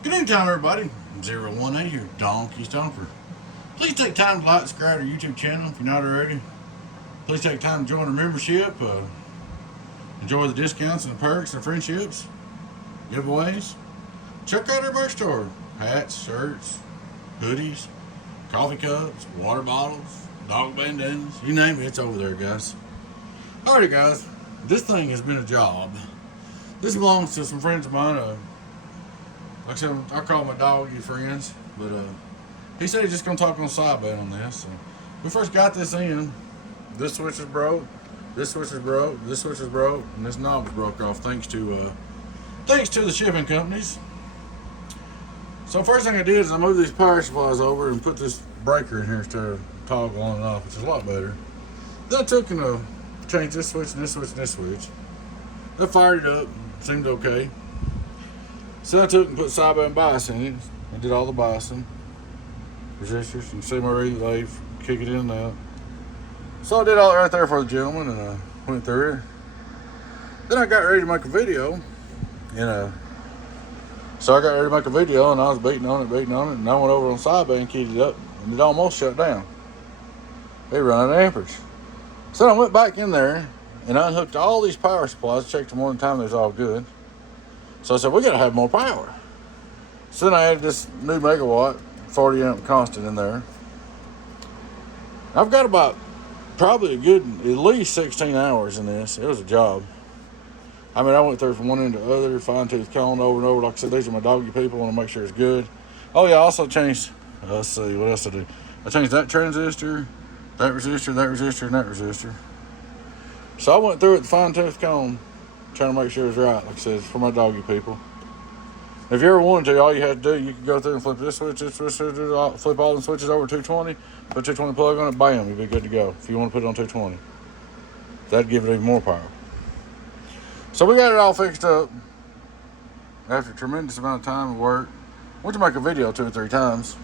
Good evening, time everybody. 018 here, Donkey Stomper. Please take time to like and subscribe to our YouTube channel if you're not already. Please take time to join our membership. Enjoy the discounts and the perks and friendships, giveaways. Check out our merch store: hats, shirts, hoodies, coffee cups, water bottles, dog bandanas. You name it, it's over there, guys. Alrighty, guys. This thing has been a job. This belongs to some friends of mine. Like I said, I call my dog you friends, but he said he's just gonna talk on sideband on this. So we first got this in. This switch is broke. This switch is broke. This switch is broke, and this knob was broke off thanks to the shipping companies. So first thing I did is I moved these power supplies over and put this breaker in here instead of toggle on and off, which is a lot better. Then I took and changed this switch and this switch and this switch. I fired it up. Seemed okay. So I took and put sideband bias in it. I did all the biasing. Resistors. You can see my relay, kick it in and out. So I did all that right there for the gentleman, and I went through it. Then I got ready to make a video. So I got ready to make a video, and I was beating on it, and I went over on sideband and keyed it up, and it almost shut down. It ran out of amperage. So I went back in there, and I unhooked all these power supplies, checked them one time, they was all good. So I said, we got to have more power. So then I added this new megawatt, 40 amp constant in there. I've got about probably a good, at least 16 hours in this. It was a job. I mean, I went through from one end to the other, fine-tooth comb over and over. Like I said, these are my doggy people. I want to make sure it's good. Oh, yeah, I also changed, let's see, what else I did? I changed that transistor, that resistor, that resistor, and that resistor. So I went through it with fine-tooth comb, trying to make sure it's right. Like I said, it's for my doggy people. If you ever wanted to, all you had to do, you could go through and flip this switch, flip all the switches over 220, put 220 plug on it, bam, you'd be good to go. If you want to put it on 220, that'd give it even more power. So we got it all fixed up after a tremendous amount of time and work. Went to make a video 2 or 3 times.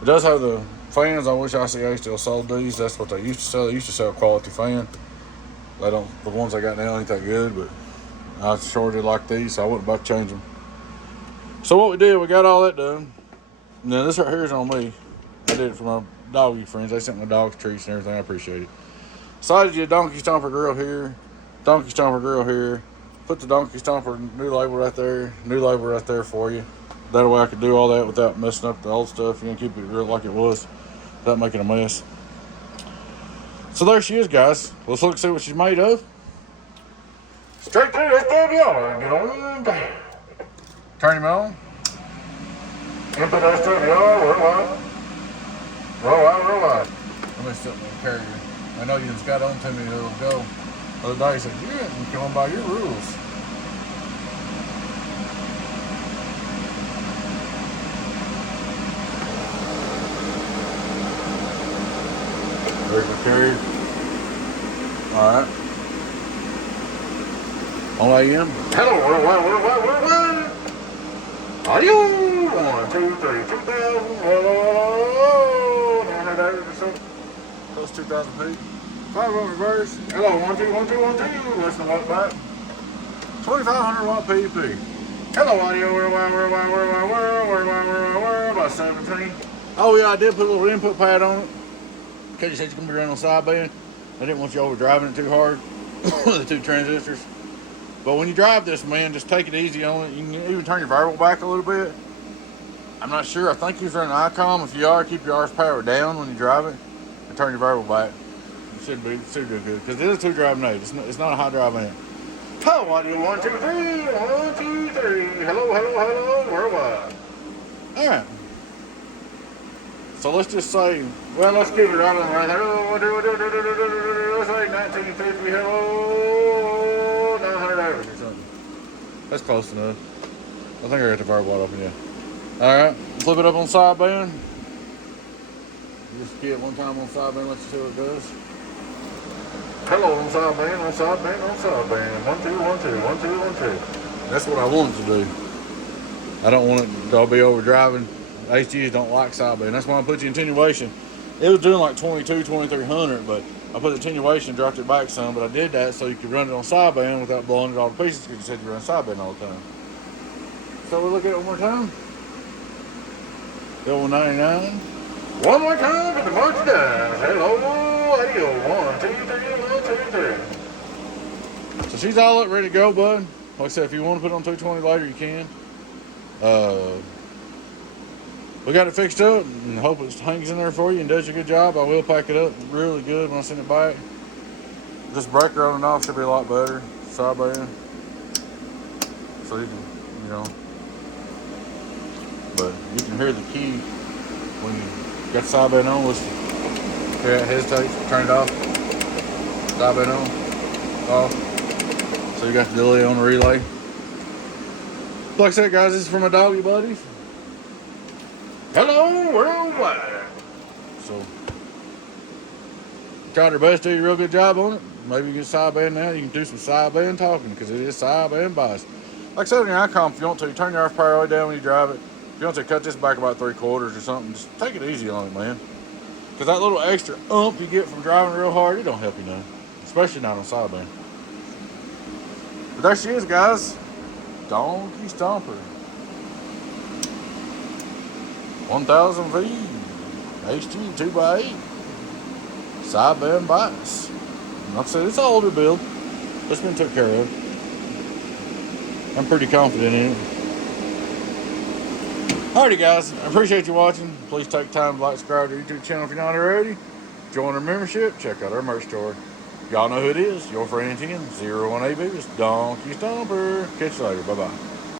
It does have the fans. I wish ICA still sold these. That's what they used to sell. They used to sell a quality fan. They don't. The ones I got now ain't that good, but I sure did like these, so I went about to change them. So what we did, we got all that done. Now this right here is on me. I did it for my doggy friends. They sent my dogs treats and everything. I appreciate it. So I did a Donkey Stomper grill here, Donkey Stomper grill here. Put the Donkey Stomper new label right there for you. That way I could do all that without messing up the old stuff. You know, keep it grilled like it was without making a mess. So there she is, guys. Let's look and see what she's made of. Straight to the SSB. Get on down. Turn him on. Input SSB. Worldwide. Worldwide. Let me sit in the carrier. I know you just got on to me a little ago. The other day you said, you didn't come by your rules. There's the carrier. Alright. On AM. Hello, worldwide. Audio. 1, 2, 3, 2,000. Close 2,000 feet. 5 on reverse. Hello, 1, 2, 1, 2, 1, 2. Listen to what back. 2,500 watt PEP. Hello, audio. Worldwide. About 17. Oh, yeah, I did put a little input pad on it. Because you said you're going to be running on sideband. I didn't want you overdriving it too hard. The 2 transistors. But when you drive this, man, just take it easy on it. You can even turn your variable back a little bit. I'm not sure. I think he's running ICOM. If you are, keep your horsepower down when you drive it and turn your variable back. It should do good. Because it is a 2-drive aid. It's not a high drive amp. Hello, audio. 1, 2, 3. 1, 2, 3. Hello. Worldwide. All right. So let's just say, well, let's keep it right on right there. Let's say 1950. Hello, 900 average or something. That's close enough. I think I got the variable open, yeah. All right, flip it up on sideband. Just key it one time on sideband. Let's see what it does. Hello, on sideband. 1, 2, 1, 2, 1, 2, 1, 2. That's what I wanted to do. I don't want it to be overdriving. HGs don't like sideband. That's why I put the attenuation. It was doing like 2,300, but I put the attenuation and dropped it back some. But I did that so you could run it on sideband without blowing it all to pieces because you said you run sideband all the time. So we'll look at it one more time. The 199. One more time for the merchandise. Hello, how do you go? 1, 2, 3, 1, 2, 3. So she's all up, ready to go, bud. Like I said, if you want to put it on 220 later, you can. We got it fixed up and hope it hangs in there for you and does you a good job. I will pack it up really good when I send it back. This breaker on and off should be a lot better. Sideband. So you can, you know. But you can hear the key when you got the sideband on. Hear it hesitate, turn it off. Sideband on, off. So you got the delay on the relay. Like I said, guys, this is for my doggy buddies. Hello, worldwide. So, tried our best to do a real good job on it. Maybe you get sideband now. You can do some sideband talking because it is sideband bias. Like I said in your icon, if you want to, turn your horsepower way down when you drive it. If you want to, cut this back about 3/4 or something. Just take it easy on it, man. Because that little extra you get from driving real hard, it don't help you none. Especially not on sideband. But there she is, guys. Donkey Stomper. 1000VB-HG-2X8. Sideband bias. Like I said, it's an older build. It's been took care of. I'm pretty confident in it. Alrighty, guys. I appreciate you watching. Please take time to like, subscribe to our YouTube channel if you're not already. Join our membership. Check out our merch store. Y'all know who it is. Your friend 10, 01AB. It's Donkey Stomper. Catch you later. Bye-bye.